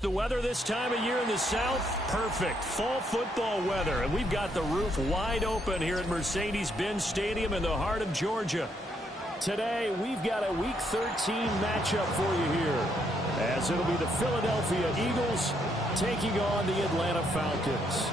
The weather this time of year in the South, perfect. Fall football weather. And we've got the roof wide open here at Mercedes-Benz Stadium in the heart of Georgia. Today, we've got a Week 13 matchup for you here, as it'll be the Philadelphia Eagles taking on the Atlanta Falcons.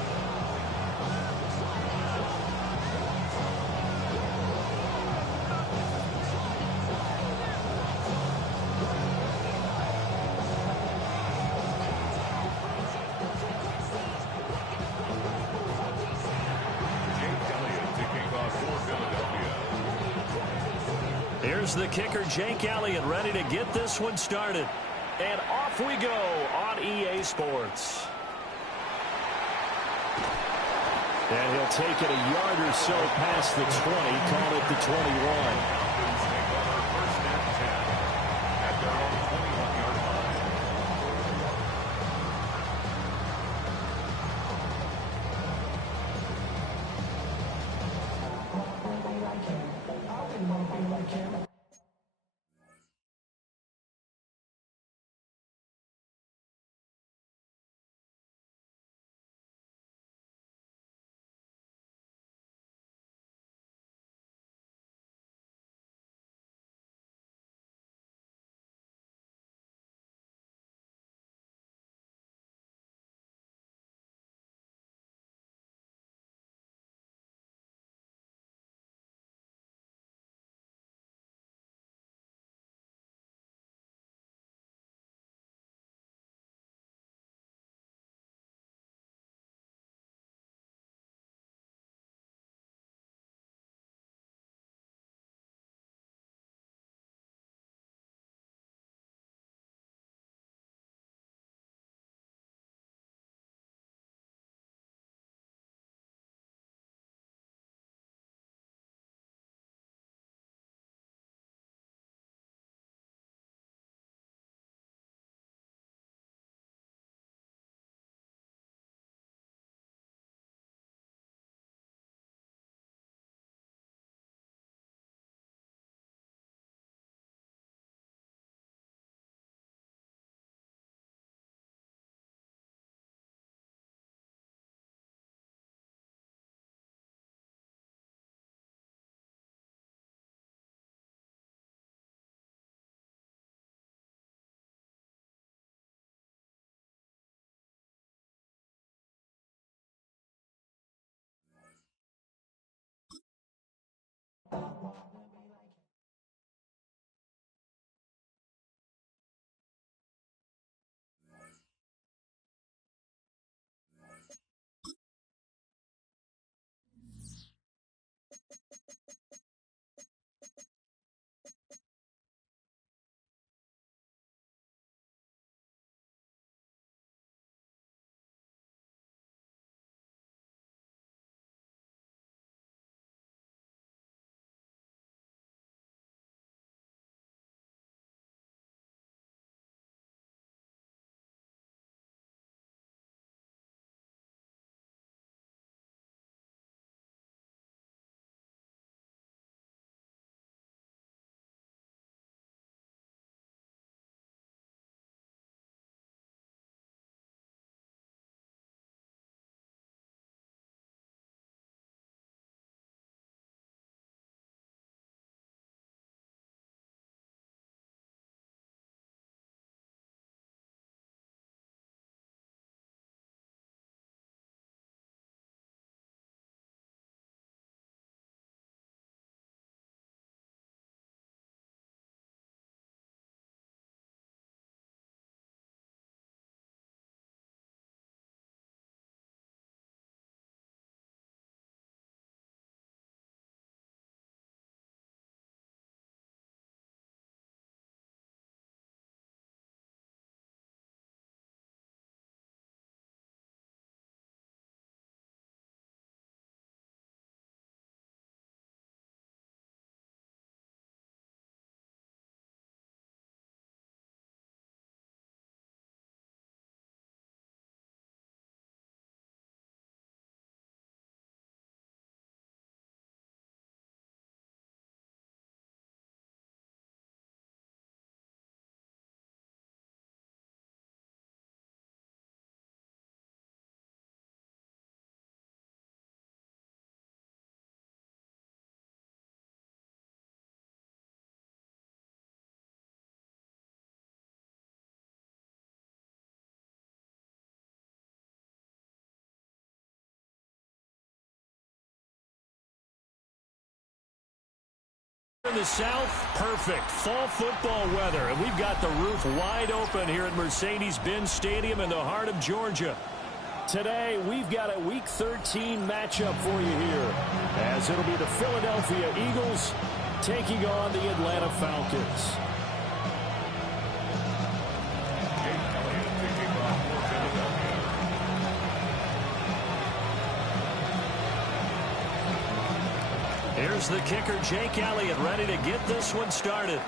Here's the kicker, Jake Elliott, ready to get this one started. And off we go on EA Sports. And he'll take it a yard or so past the 20, call it the 21. In the south, perfect fall football weather, and we've got the roof wide open here at Mercedes-Benz Stadium in the heart of Georgia. Today, we've got a Week 13 matchup for you here, as it'll be the Philadelphia Eagles taking on the Atlanta Falcons. Here's the kicker, Jake Elliott, ready to get this one started.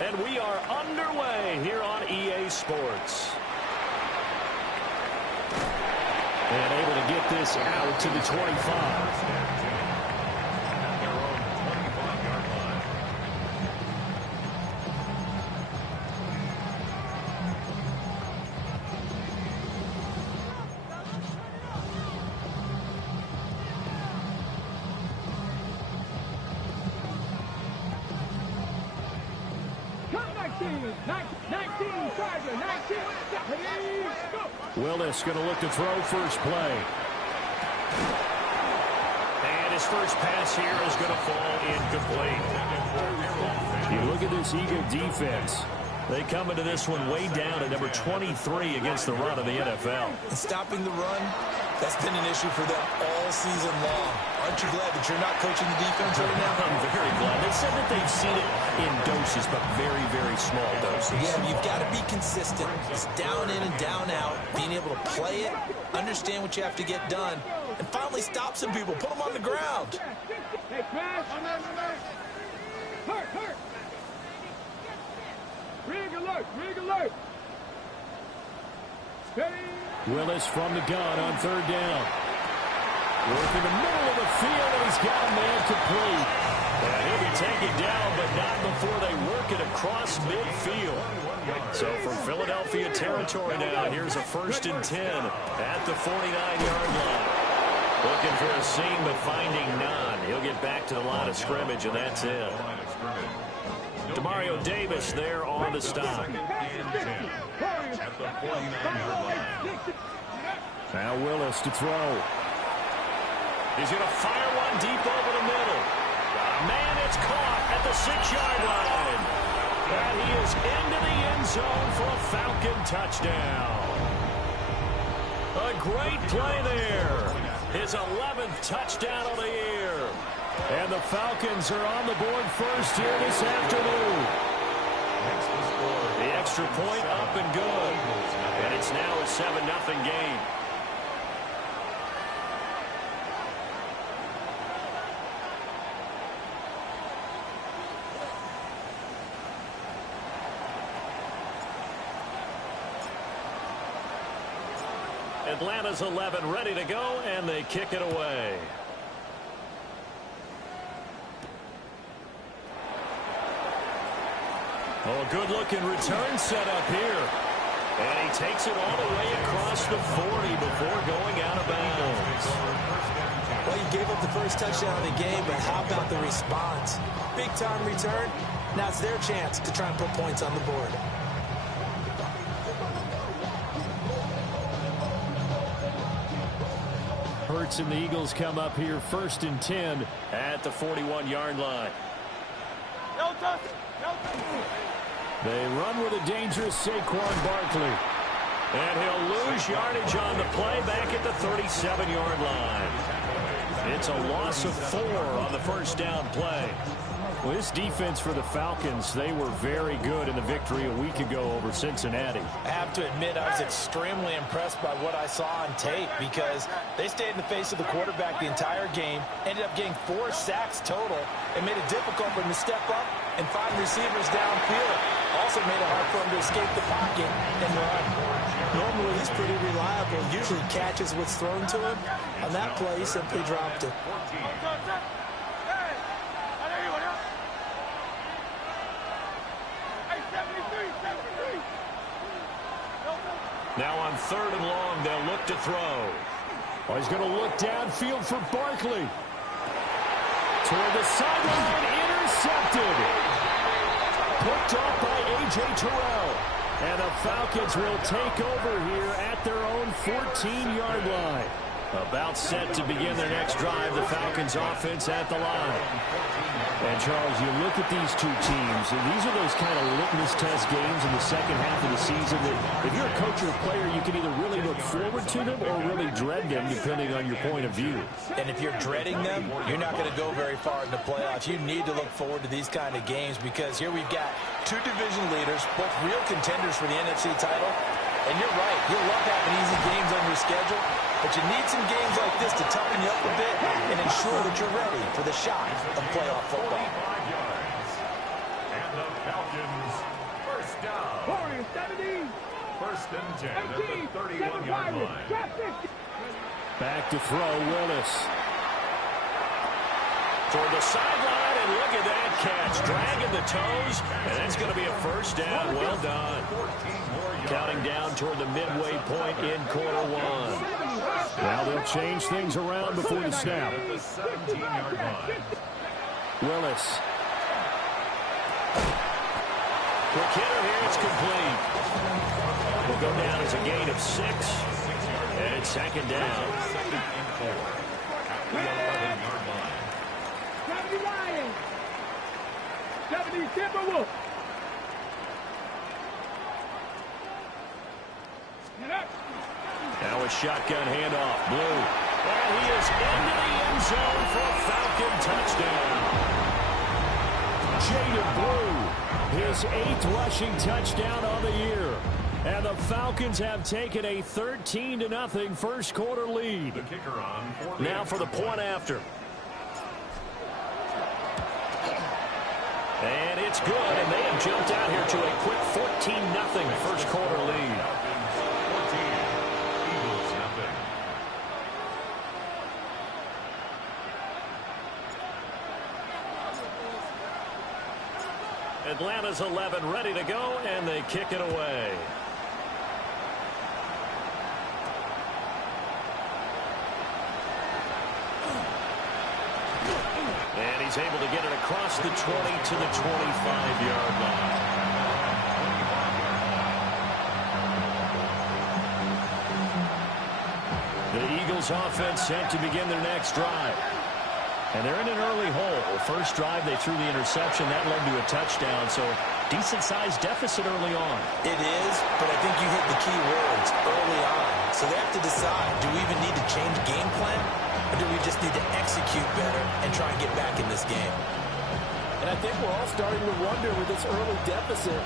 And we are underway here on EA Sports. And able to get this out to the 25. Willis going to look to throw first play. And his first pass here is going to fall incomplete. You look at this Eagle defense. They come into this one way down at number 23 against the run of the NFL. And stopping the run, that's been an issue for them all season long. Aren't you glad that you're not coaching the defense right now? I'm very glad. They said that they've seen it in doses, but very, very small doses. Yeah, you've got to be consistent. It's down in and down out, being able to play it, understand what you have to get done, and finally stop some people, put them on the ground. Hey, Crash! Hurt! Rig alert! Steady! Willis from the gun on third down. Working the middle of the field, and he's got a man complete. And he'll be taken down, but not before they work it across midfield. So from Philadelphia territory now, here's a 1st and 10 at the 49-yard line. Looking for a seam, but finding none. He'll get back to the line of scrimmage, and that's it. Demario Davis there on the stop. Now Willis to throw. He's going to fire one deep over the middle. Man, it's caught at the 6-yard line. And he is into the end zone for a Falcon touchdown. A great play there. His 11th touchdown of the year. And the Falcons are on the board first here this afternoon. The extra point up and good. And it's now a 7-0 game. Atlanta's 11 ready to go, and they kick it away. Oh, a good-looking return set up here. And he takes it all the way across the 40 before going out of bounds. Well, you gave up the first touchdown of the game, but how about the response? Big-time return. Now it's their chance to try and put points on the board. Hurts and the Eagles come up here 1st and 10 at the 41-yard line. They run with a dangerous Saquon Barkley. And he'll lose yardage on the play back at the 37-yard line. It's a loss of 4 on the first down play. Well, this defense for the Falcons, they were very good in the victory a week ago over Cincinnati. I have to admit, I was extremely impressed by what I saw on tape because they stayed in the face of the quarterback the entire game, ended up getting 4 sacks total, and made it difficult for him to step up and find receivers downfield. Also made it hard for him to escape the pocket and run. Normally, he's pretty reliable. Usually catches what's thrown to him. On that play, he simply dropped it. Now on 3rd and long, they'll look to throw. Oh, he's going to look downfield for Barkley. Toward the sideline, intercepted. Picked off by A.J. Terrell. And the Falcons will take over here at their own 14-yard line. About set to begin their next drive, the Falcons offense at the line. And, Charles, you look at these two teams, and these are those kind of litmus test games in the second half of the season that if you're a coach or a player, you can either really look forward to them or really dread them, depending on your point of view. And if you're dreading them, you're not going to go very far in the playoffs. You need to look forward to these kind of games because here we've got two division leaders, both real contenders for the NFC title. And you're right, you'll love having easy games on your schedule, but you need some games like this to toughen you up a bit and ensure that you're ready for the shock of playoff football. And the Falcons, first down. 70. First and 10 at the 31-yard line. Back to throw, Willis. Toward the sideline, and look at that catch. Dragging the toes, and that's going to be a first down. Well done. Counting down toward the midway point in quarter one. Now they'll change things around before the snap. The 17-yard line. Willis. Quick hitter here, it's complete. Will go down as a gain of 6. And it's second down. 11-yard line. 70 Lions. 70 Timberwolves. Now a shotgun handoff. Blue. And he is into the end zone for a Falcon touchdown. Jaden Blue, his 8th rushing touchdown on the year. And the Falcons have taken a 13-0 first quarter lead. The kicker on. Now for the point after. And it's good, and they have jumped out here to a quick 14-0 first quarter lead. 14, Eagles nothing. Atlanta's 11 ready to go, and they kick it away. And he's able to get it across the 20 to the 25-yard line. The Eagles offense set to begin their next drive. And they're in an early hole. First drive, they threw the interception. That led to a touchdown, so decent-sized deficit early on. It is, but I think you hit the key words early on. So they have to decide, do we even need to change game plan, or do we just need to execute better and try and get back in this game? And I think we're all starting to wonder with this early deficit,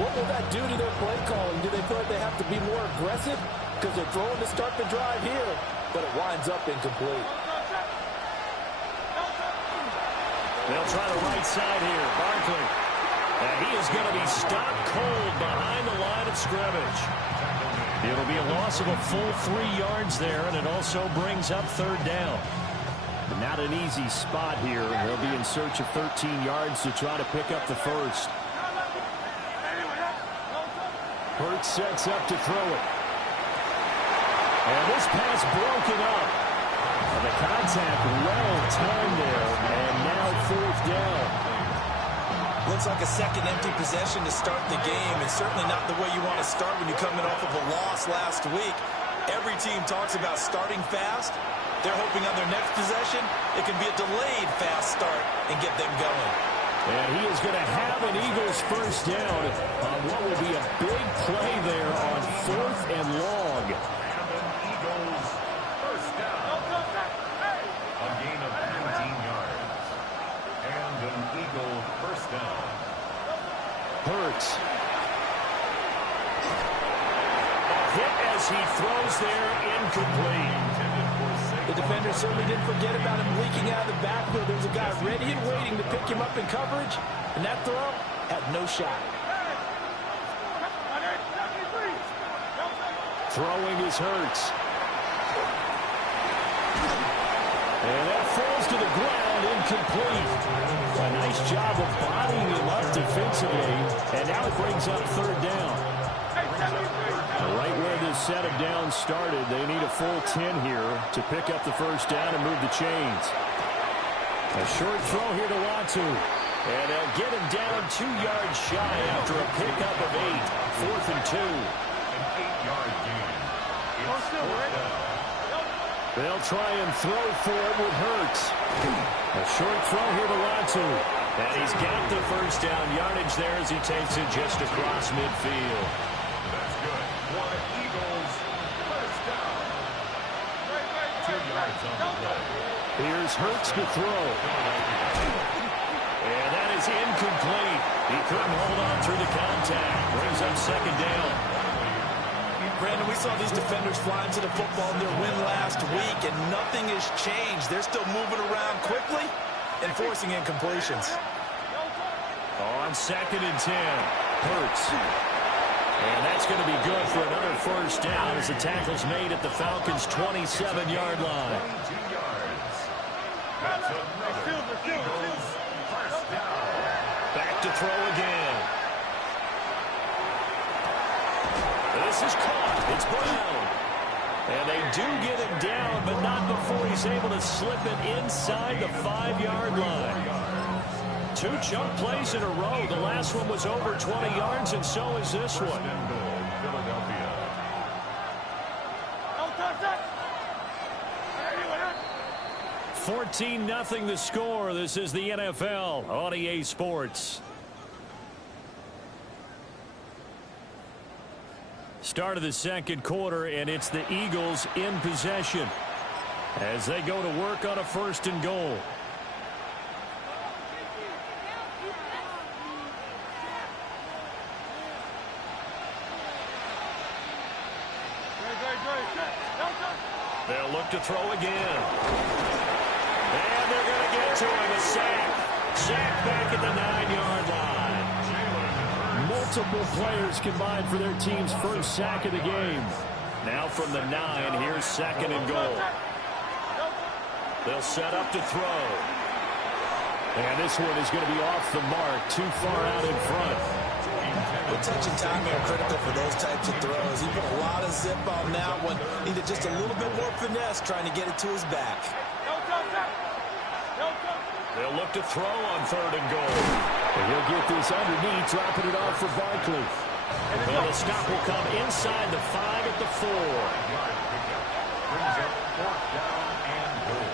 what will that do to their play calling? Do they feel like they have to be more aggressive? Because they're throwing to start the drive here, but it winds up incomplete. They'll try the right side here. Barkley. And he is going to be stopped cold behind the line of scrimmage. It'll be a loss of a full 3 yards there, and it also brings up third down. Not an easy spot here. They'll be in search of 13 yards to try to pick up the first. Hurts sets up to throw it. And this pass broken up. And the contact well timed there, and now fourth down. Looks like a second empty possession to start the game, and certainly not the way you want to start when you're coming off of a loss last week. Every team talks about starting fast. They're hoping on their next possession, it can be a delayed fast start and get them going. And he is going to have an Eagles first down on what will be a big play there on 4th and long. Eagles first down. A gain of 19 yards. And an Eagle first down. Hurts. Hit as he throws there, incomplete. The defender certainly didn't forget about him leaking out of the backfield. There was a guy ready and waiting to pick him up in coverage, and that throw had no shot. Throwing is Hurts. And that falls to the ground, incomplete. A nice job of bodying him up defensively, and now it brings up third down. Right where this set of downs started, they need a full 10 here to pick up the first down and move the chains. A short throw here to Watson. And they'll get him down 2 yards shy after a pickup of 8. 4th and 2. An 8-yard gain. It's fourth down. They'll try and throw for it with Hurts. A short throw here to Latu. And he's got the first down yardage there as he takes it just across midfield. That's good. For Eagles, first down. 2 yards on the play. Here's Hurts to throw. And that is incomplete. He couldn't hold on through the contact. Brings up second down. Brandon, we saw these defenders flying to the football in their win last week, and nothing has changed. They're still moving around quickly and forcing incompletions. On second and 10, Hurts. And that's going to be good for another first down as the tackle's made at the Falcons' 27-yard line. 22 yards. That's another Eagles first down. Back to throw again. This is caught. It's Brown. And they do get him down, but not before he's able to slip it inside the 5-yard line. 2 chunk plays in a row. The last one was over 20 yards, and so is this one. Philadelphia. 14-0 the score. This is the NFL on EA Sports. Start of the second quarter, and it's the Eagles in possession as they go to work on a first and goal. They'll look to throw again. And they're going to get to him. A sack. Sack back at the 9-yard line. Multiple players combined for their team's first sack of the game. Now from the 9, here's second and goal. They'll set up to throw. And this one is going to be off the mark, too far out in front. The touch and timing are critical for those types of throws. He put a lot of zip on that one. Needed just a little bit more finesse trying to get it to his back. They'll look to throw on third and goal. And he'll get this underneath, dropping it off for Barkley. And the stop will come inside the 5 at the 4. Brings up 4th down and goal.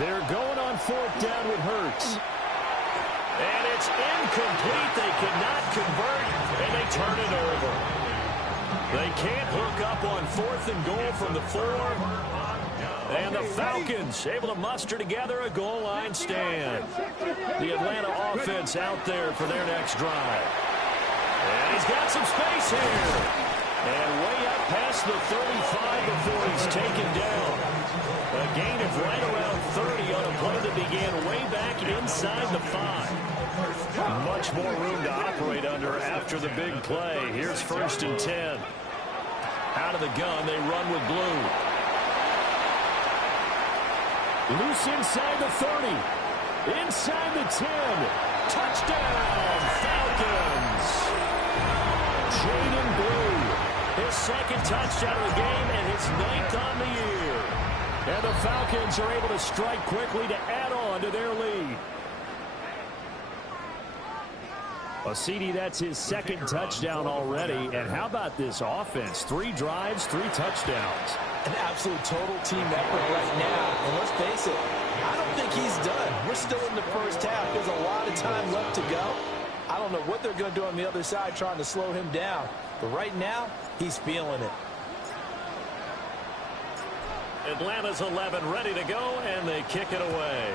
They're going on 4th down with Hurts. And it's incomplete. They cannot convert, and they turn it over. They can't hook up on 4th and goal from the 4. And the Falcons able to muster together a goal line stand. The Atlanta offense out there for their next drive. And he's got some space here. And way up past the 35 before he's taken down. A gain of right around 30 on a play that began way back inside the 5. Much more room to operate under after the big play. Here's 1st and 10. Out of the gun, they run with blue. Loose inside the 30. Inside the 10. Touchdown, Falcons. Jaden Blue. His second touchdown of the game and his 9th on the year. And the Falcons are able to strike quickly to add on to their lead. Well, CD, that's his second touchdown already. And how about this offense? 3 drives, 3 touchdowns. An absolute total team effort right now. And let's face it, I don't think he's done. We're still in the first half. There's a lot of time left to go. I don't know what they're going to do on the other side trying to slow him down. But right now, he's feeling it. Atlanta's 11 ready to go, and they kick it away.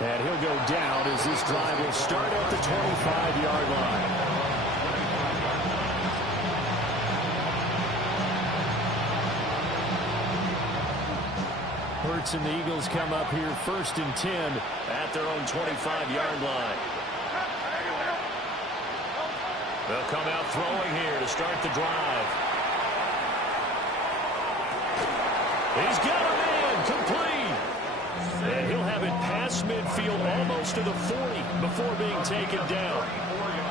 And he'll go down as this drive will start at the 25-yard line. Hurts and the Eagles come up here 1st and 10 at their own 25-yard line. They'll come out throwing here to start the drive. He's got a man complete. And he'll have it past midfield almost to the 40 before being taken down.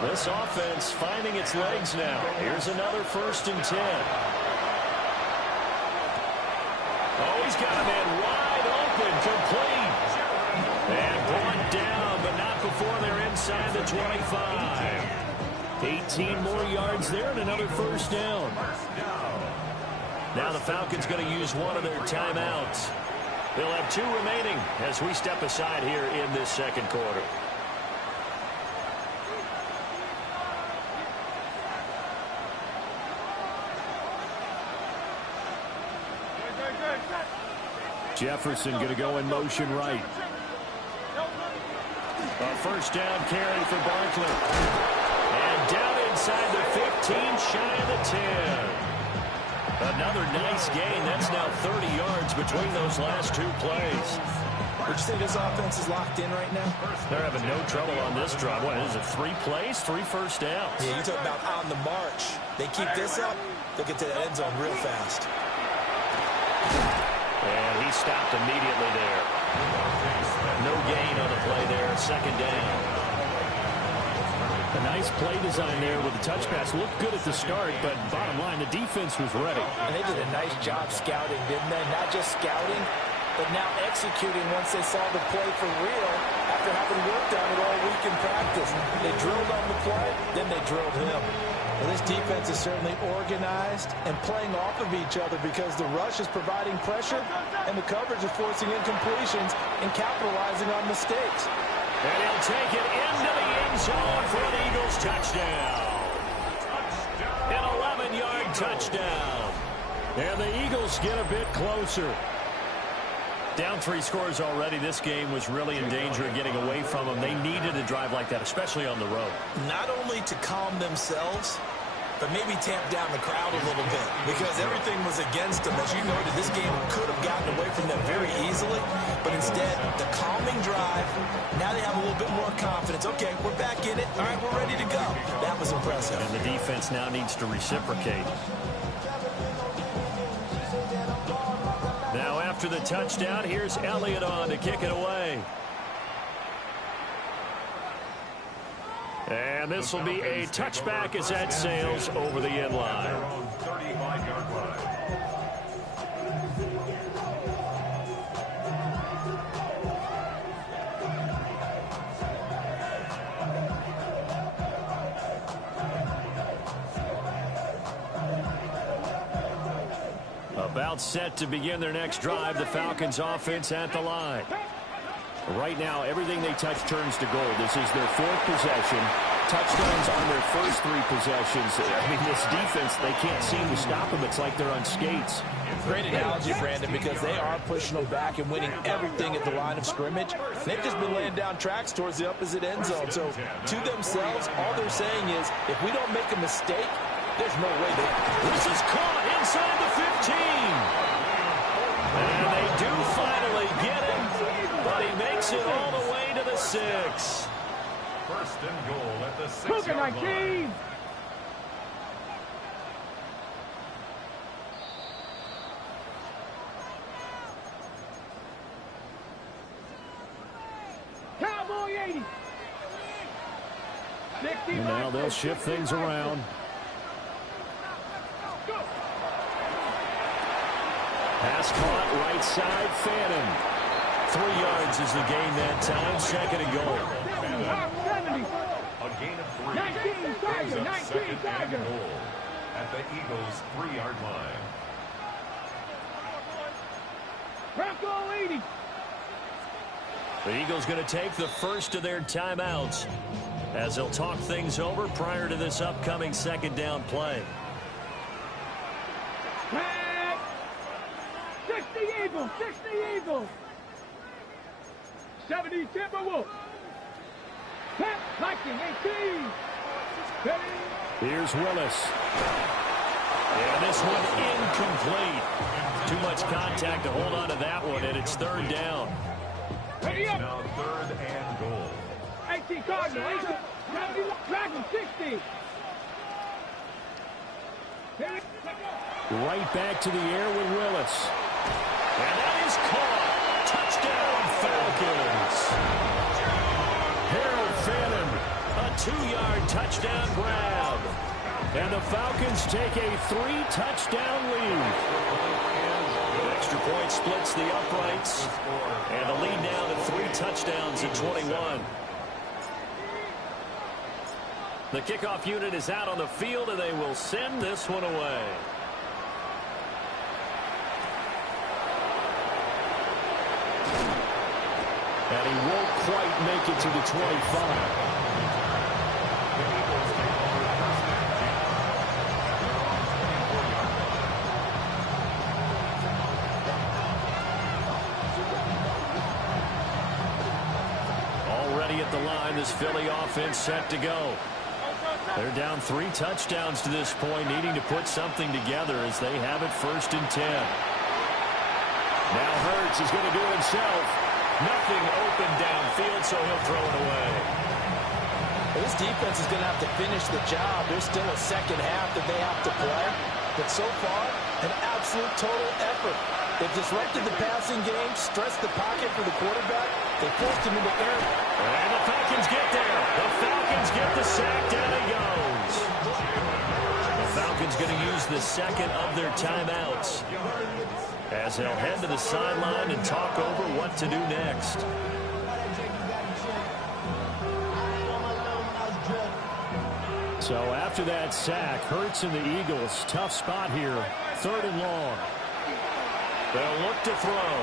This offense finding its legs now. Here's another 1st and 10. Oh, he's got a man wide open, complete. And brought down, but not before they're inside the 25. 18 more yards there and another 1st down. Now the Falcons going to use one of their timeouts. They'll have 2 remaining as we step aside here in this 2nd quarter. Jefferson going to go in motion right. A 1st down carry for Barkley. And down inside the 15, shy of the 10. Another nice gain. That's now 30 yards between those last 2 plays. Would you say this offense is locked in right now? They're having no trouble on this drive. What is it, 3 plays, 3 1st downs? Yeah, you talk about on the march. They keep this up, they'll get to that end zone real fast. And he stopped immediately there. No gain on the play there. 2nd down. A nice play design there with the touch pass. Looked good at the start, but bottom line, the defense was ready. And they did a nice job scouting, didn't they? Not just scouting, but now executing once they saw the play for real after having worked on it all week in practice. They drilled on the play, then they drilled him. Well, this defense is certainly organized and playing off of each other because the rush is providing pressure and the coverage is forcing incompletions and capitalizing on mistakes. And he'll take it into the end zone for an Eagles touchdown. An 11-yard touchdown. And the Eagles get a bit closer. Down 3 scores already. This game was really in danger of getting away from them. They needed a drive like that, especially on the road. Not only to calm themselves, but maybe tamp down the crowd a little bit because everything was against them. As you noted, this game could have gotten away from them very easily, but instead, the calming drive, now they have a little bit more confidence. Okay, we're back in it. All right, we're ready to go. That was impressive. And the defense now needs to reciprocate. Now after the touchdown, here's Elliott on to kick it away. And this will be a touchback as that sails over the end line. About set to begin their next drive, the Falcons offense at the line. Right now, everything they touch turns to gold. This is their 4th possession. Touchdowns on their first 3 possessions. I mean, this defense, they can't seem to stop them. It's like they're on skates. Great analogy, Brandon, because they are pushing them back and winning everything at the line of scrimmage. They've just been laying down tracks towards the opposite end zone. So, to themselves, all they're saying is, if we don't make a mistake, there's no way they... This is caught inside the 15. And they do finally get him, but he makes it all the way to the 6. 1st and goal at the 6-yard line. Cowboy 80. And now they'll shift things around. Pass caught right side, Fannin. 3 yards is the gain that time. 2nd and goal. 70. A gain of 3. 19 Tiger, 19 2nd and Tiger. goal at the Eagles' 3-yard line. Bronco 80. The Eagles going to take the first of their timeouts as they'll talk things over prior to this upcoming 2nd down play. 60 Eagles, 60 Eagles. 70 Timberwolves. Pat Viking 18. Here's Willis. And this one incomplete. Too much contact to hold on to that one, and it's 3rd down. Now 3rd and goal. 18 Cardinals, 70 Dragon 60. Right back to the air with Willis. And that is caught. Touchdown, Falcons. Harold Fannin, a 2-yard touchdown grab. And the Falcons take a 3-touchdown lead. Extra point splits the uprights. And the lead now to 3 touchdowns at 21. The kickoff unit is out on the field, and they will send this one away. And he won't quite make it to the 25. Already at the line, this Philly offense set to go. They're down 3 touchdowns to this point, needing to put something together as they have it 1st and 10. Now Hurts is going to do it himself. Nothing open downfield, so he'll throw it away. Well, this defense is going to have to finish the job. There's still a second half that they have to play. But so far, an absolute total effort. They've disrupted the passing game, stressed the pocket for the quarterback. They forced him into air. And the Falcons get there. The Falcons get the sack. Down he goes. The Falcons going to use the second of their timeouts as they'll head to the sideline and talk over what to do next. So after that sack, Hurts and the Eagles, tough spot here. 3rd and long. They'll look to throw.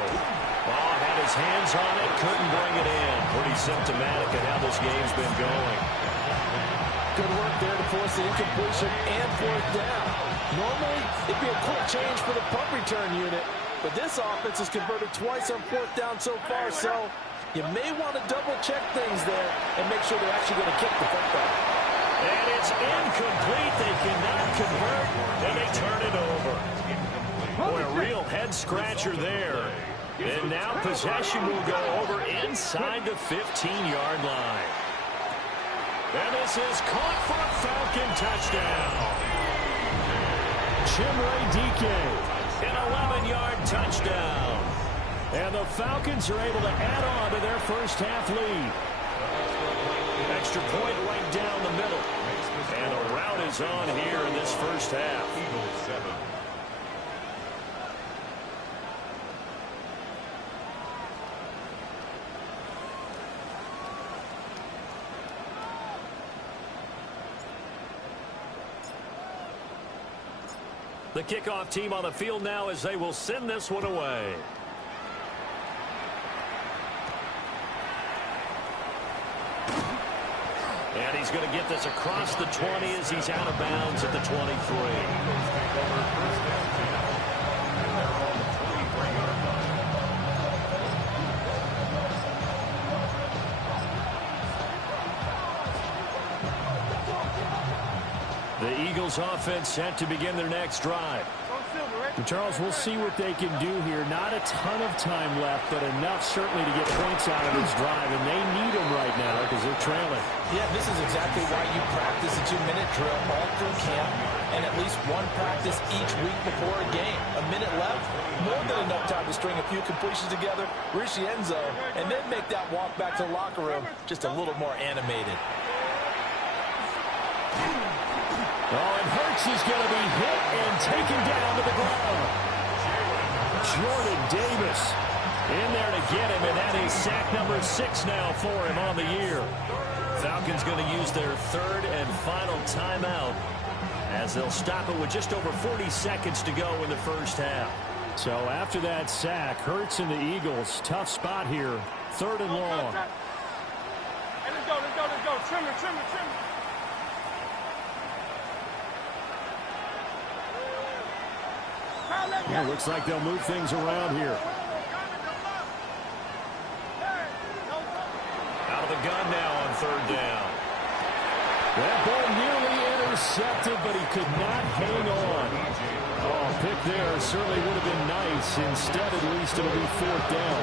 Oh, had his hands on it, couldn't bring it in. Pretty symptomatic of how this game's been going. Good work there to force the incompletion and 4th down. Normally, it'd be a quick change for the punt return unit, but this offense has converted twice on 4th down so far, so you may want to double-check things there and make sure they're actually going to kick the football. And it's incomplete. They cannot convert, and they turn it over. Boy, a real head-scratcher there. And now possession will go over inside the 15-yard line. And this is caught for a Falcon touchdown. Chimere Dike, an 11-yard touchdown. And the Falcons are able to add on to their first half lead. Extra point right down the middle. And a rout is on here in this first half. Eagles 7. The kickoff team on the field now as they will send this one away. And he's going to get this across the 20 as he's out of bounds at the 23. The Eagles offense set to begin their next drive. And Charles, we'll see what they can do here. Not a ton of time left, but enough certainly to get points out of this drive, and they need them right now because they're trailing. Yeah, this is exactly why you practice a 2-minute drill all through camp and at least one practice each week before a game. A minute left, more than enough time to string a few completions together, reach the end zone, and then make that walk back to the locker room just a little more animated. Oh, and Hurts is going to be hit and taken down to the ground. Jordan Davis in there to get him, and that is sack number 6 now for him on the year. Falcons going to use their 3rd and final timeout as they'll stop it with just over 40 seconds to go in the first half. So after that sack, Hurts and the Eagles, tough spot here. 3rd and long. Hey, let's go. Trimmer. It looks like they'll move things around here. Out of the gun now on 3rd down. That ball nearly intercepted, but he could not hang on. Oh, pick there certainly would have been nice. Instead, at least it'll be 4th down.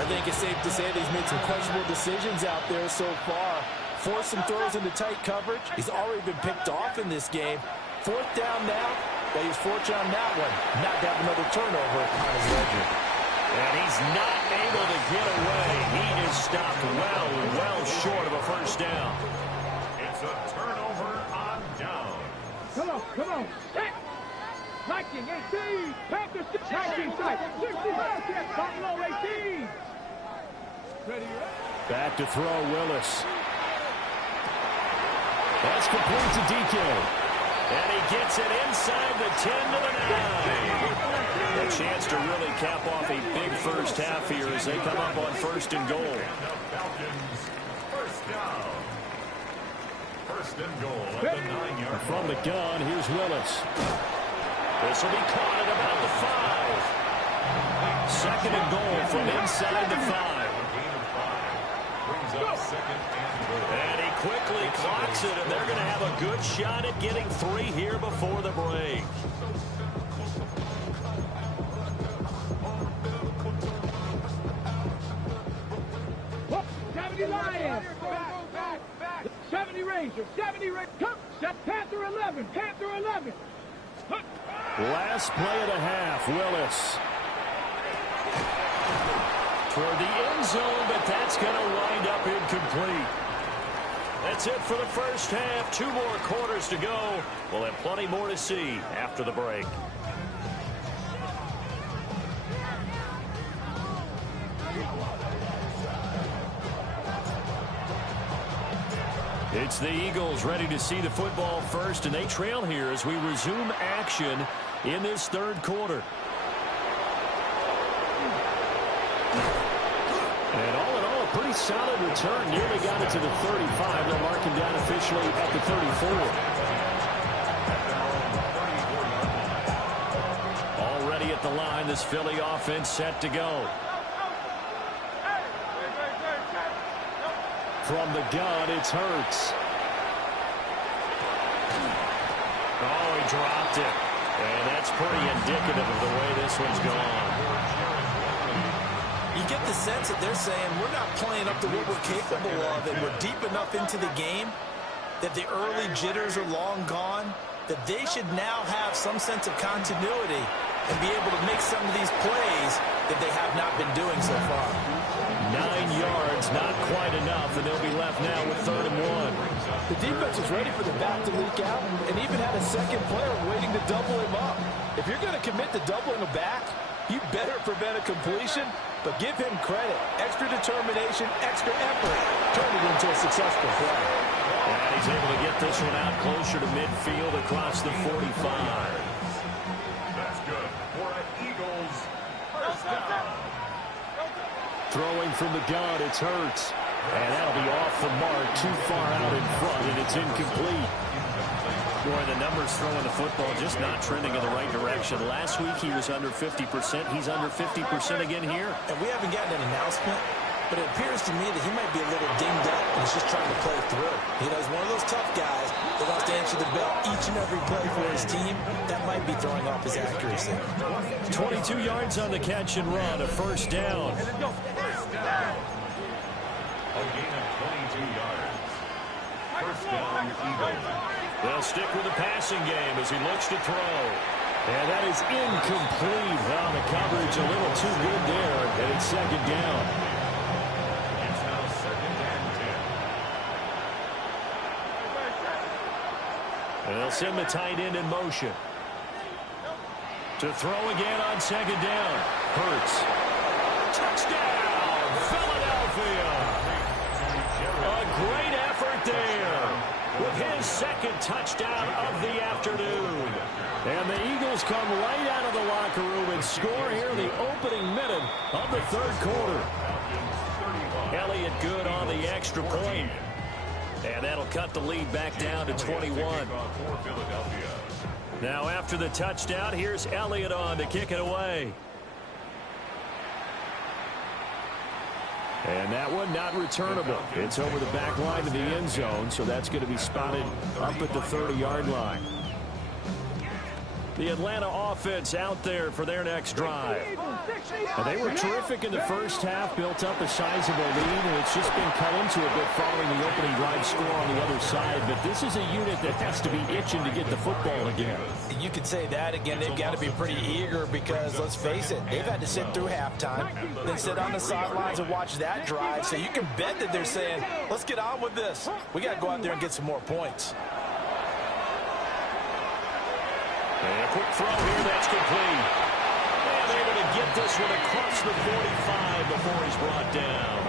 I think it's safe to say that he's made some questionable decisions out there so far. Forced some throws into tight coverage. He's already been picked off in this game. 4th down now. But he's fortunate on that one, not to have another turnover on his ledger. And he's not able to get away. He is stopped well short of a first down. It's a turnover on down. Come on. Set. Viking 18. Panthers 19 side. 60. Buffalo 18. Ready. Back to throw, Willis. That's complete to DK. And he gets it inside the 10 to the 9. A chance to really cap off a big first half here as they come up on first and goal. Falcons, first down. First and goal at the 9-yard line. From the gun, here's Willis. This will be caught at about the 5. Second and goal from inside the 5. Brings up second and goal. And he quickly clocks it, and they're going to have a good shot at getting 3 here before the break. Whoop, 70 Lions. Back. 70 Rangers. 70 Rangers. Panther 11. Panther 11. Last play of the half, Willis. Toward the end zone, but that's going to wind up incomplete. That's it for the first half. 2 more quarters to go. We'll have plenty more to see after the break. It's the Eagles ready to see the football first, and they trail here as we resume action in this third quarter. And all in all, a pretty solid return. Nearly got it to the 35. They'll mark him down officially at the 34. Already at the line, this Philly offense set to go. From the gun, it's Hurts. Oh, he dropped it. And that's pretty indicative of the way this one's gone. You get the sense that they're saying we're not playing up to what we're capable of, and we're deep enough into the game that the early jitters are long gone, that they should now have some sense of continuity and be able to make some of these plays that they have not been doing so far. 9 yards, not quite enough, and they'll be left now with 3rd and 1. The defense was ready for the back to leak out and even had a second player waiting to double him up. If you're going to commit to doubling a back, you better prevent a completion, but give him credit. Extra determination, extra effort, turn it into a successful play. And he's able to get this one out closer to midfield across the 45. That's good for an Eagles first down. Throwing from the gun, it's Hurts. And that'll be off the mark, too far out in front, and it's incomplete. Boy, the numbers throwing the football just not trending in the right direction. Last week he was under 50%. He's under 50% again here. And we haven't gotten an announcement, but it appears to me that he might be a little dinged up and he's just trying to play through. You know, he's one of those tough guys that wants to answer the bell each and every play for his team. That might be throwing off his accuracy. 22 yards on the catch and run, a first down. A gain of 22 yards. First down, Eagles. They'll stick with the passing game as he looks to throw. And that is incomplete. Well, the coverage a little too good there, and it's 2nd down. It's now 2nd and 10. And they'll send the tight end in motion. To throw again on 2nd down. Hurts. Touchdown, Philadelphia. A great effort there with his 2nd touchdown of the afternoon. And the Eagles come right out of the locker room and score here in the opening minute of the 3rd quarter. Elliott good on the extra point. And that'll cut the lead back down to 21. Now after the touchdown, here's Elliott on to kick it away. And that one not returnable. It's over the back line of the end zone, so that's going to be spotted up at the 30-yard line. The Atlanta offense out there for their next drive. And they were terrific in the first half, built up a sizable lead, and it's just been cut into a bit following the opening drive score on the other side. But this is a unit that has to be itching to get the football again. You could say that again. They've got to be pretty eager because, let's face it, they've had to sit through halftime, then sit on the sidelines and watch that drive. So you can bet that they're saying, let's get on with this. We got to go out there and get some more points. And a quick throw here, that's complete. And able to get this one across the 45 before he's brought down.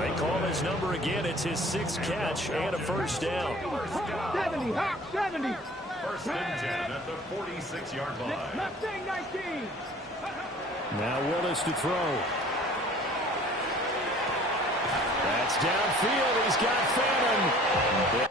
They call his number again. It's his 6th catch and a first down. 70, Hawk, 70. First and 10 at the 46-yard line. Mustang 19. Now Willis to throw. That's downfield. He's got Fannin.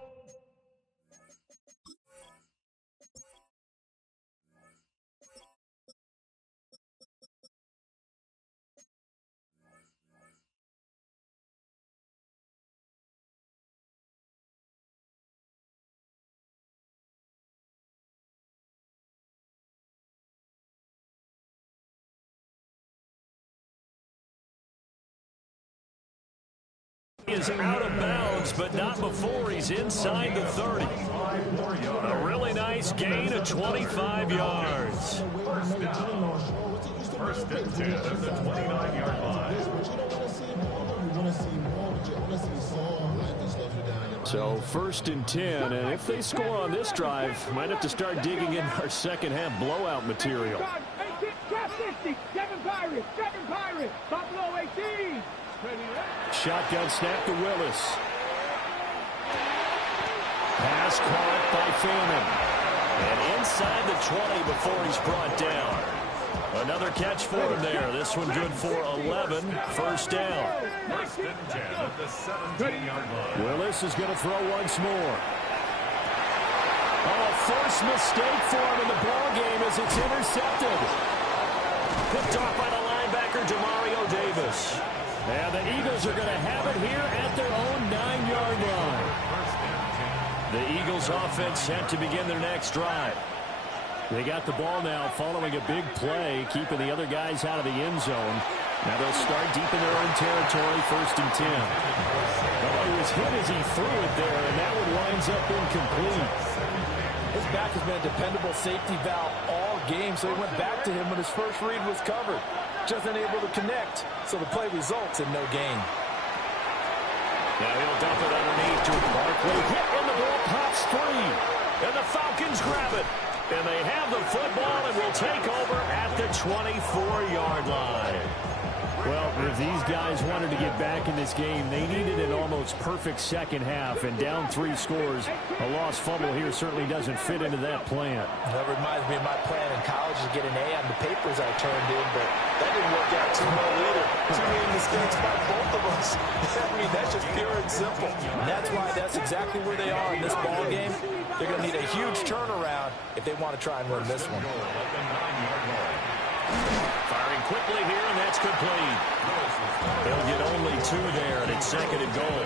Is out of bounds, but not before he's inside the 30. A really nice gain of 25 yards. First down. First and 10 at the 29-yard line. So first and 10, and if they score on this drive, might have to start digging in our second half blowout material. 60, 7 Pirates, Buffalo 18. Shotgun snap to Willis. Pass caught by Fannin. And inside the 20 before he's brought down. Another catch for him there. This one good for 11. First down. First and 10 at the 17-yard line. Willis is going to throw once more. Oh, a first mistake for him in the ball game as it's intercepted. Picked off by the linebacker, Demario Davis. And the Eagles are going to have it here at their own 9-yard line. The Eagles offense set to begin their next drive. They got the ball now following a big play, keeping the other guys out of the end zone. Now they'll start deep in their own territory, first and 10. Well, he was hit as he threw it there, and that one winds up incomplete. His back has been a dependable safety valve all game, so he went back to him when his first read was covered. Just unable to connect, so the play results in no gain. Now he'll dump it underneath to Barkley. Hit in the ball, pops free. And the Falcons grab it. And they have the football and will take over at the 24-yard line. Well, if these guys wanted to get back in this game, they needed an almost perfect second half. And down 3 scores, a lost fumble here certainly doesn't fit into that plan. That reminds me of my plan in college to get an A on the papers I turned in, but that didn't work out too well either. Too many mistakes by both of us. I mean, that's just pure and simple. And that's why that's exactly where they are in this ball game. They're going to need a huge turnaround if they want to try and win this one. Firing quickly here, and that's complete. They'll get only 2 there, and it's second and goal.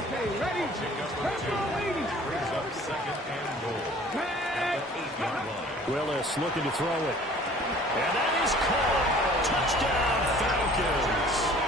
Okay, ready? Brings up second and goal. At the 8-yard line. Willis looking to throw it. And that is caught. Touchdown, Falcons.